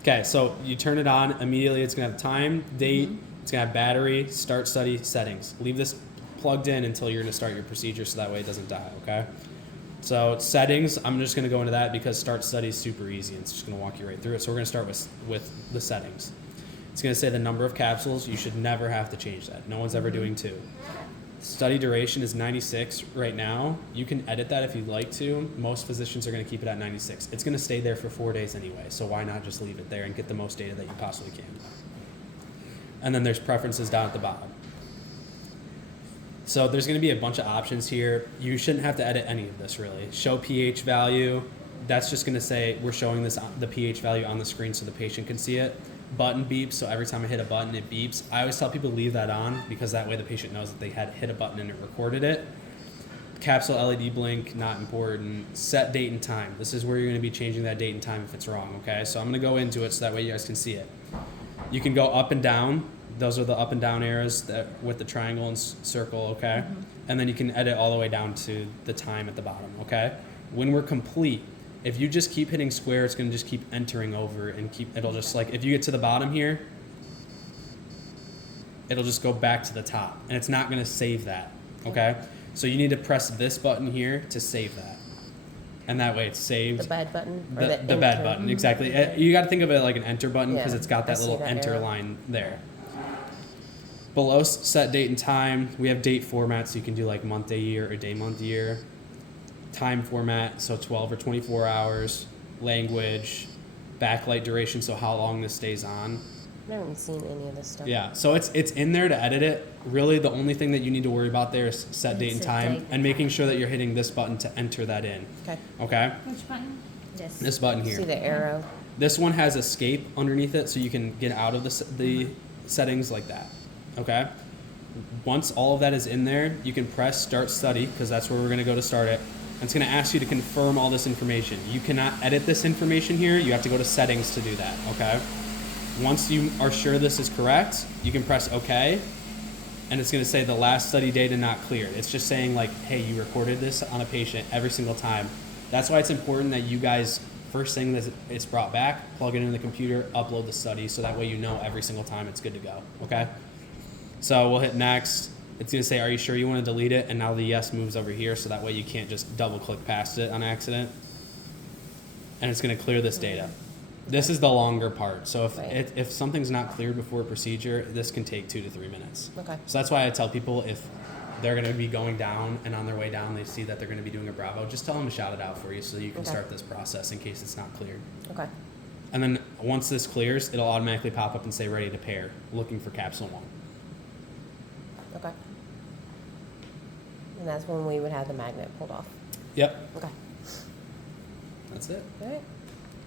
Okay, so you turn it on, immediately it's gonna have time, date, it's gonna have battery, start study, settings. Leave this plugged in until you're gonna start your procedure so that way it doesn't die, okay? So settings, I'm just gonna go into that because start study is super easy and it's just gonna walk you right through it. So we're gonna start with the settings. It's gonna say the number of capsules, you should never have to change that. No one's ever doing 2. Study duration is 96 right now. You can edit that if you'd like to. Most physicians are going to keep it at 96. It's going to stay there for 4 days anyway, so why not just leave it there and get the most data that you possibly can. And then there's preferences down at the bottom. So there's going to be a bunch of options here. You shouldn't have to edit any of this really. Show pH value. That's just going to say we're showing this the pH value on the screen so the patient can see it. Button beeps, so every time I hit a button it beeps. I always tell people to leave that on because that way the patient knows that they had hit a button and it recorded it. Capsule LED blink, not important. Set date and time. This is where you're going to be changing that date and time if it's wrong, okay? So I'm going to go into it so that way you guys can see it. You can go up and down. Those are the up and down arrows that with the triangle and circle, okay? And then you can edit all the way down to the time at the bottom, okay? When we're complete, if you just keep hitting square, it's going to just keep entering over and it'll just like, if you get to the bottom here, it'll just go back to the top and it's not going to save that, okay? So you need to press this button here to save that. And that way it's saved. The bed button? Or the bed button, exactly. You got to think of it like an enter button because it's got that little enter line there. Below set date and time, we have date format, so you can do like month, day, year, or day, month, year. Time format, so 12 or 24 hours. Language, backlight duration, so how long this stays on. I haven't seen any of this stuff. Yeah, so it's in there to edit it. Really, the only thing that you need to worry about there is set date and time and making sure that you're hitting this button to enter that in. Okay. Okay? Which button? This button here. See the arrow? This one has escape underneath it, so you can get out of the settings like that. Okay? Once all of that is in there, you can press start study, because that's where we're going to go to start it. And it's going to ask you to confirm all this information. You cannot edit this information here. You have to go to settings to do that. Okay? Once you are sure this is correct, you can press OK. And it's going to say the last study data not cleared. It's just saying like, hey, you recorded this on a patient every single time. That's why it's important that you guys, first thing that it's brought back, plug it into the computer, upload the study, so that way you know every single time it's good to go. Okay? So we'll hit next. It's going to say, are you sure you want to delete it? And now the yes moves over here, so that way you can't just double click past it on accident. And it's going to clear this data. This is the longer part. So if something's not cleared before a procedure, this can take 2 to 3 minutes. Okay. So that's why I tell people if they're going to be going down and on their way down, they see that they're going to be doing a Bravo, just tell them to shout it out for you so you can start this process in case it's not cleared. Okay. And then once this clears, it'll automatically pop up and say ready to pair, looking for capsule 1. Okay. And that's when we would have the magnet pulled off. Yep. Okay. That's it. All right.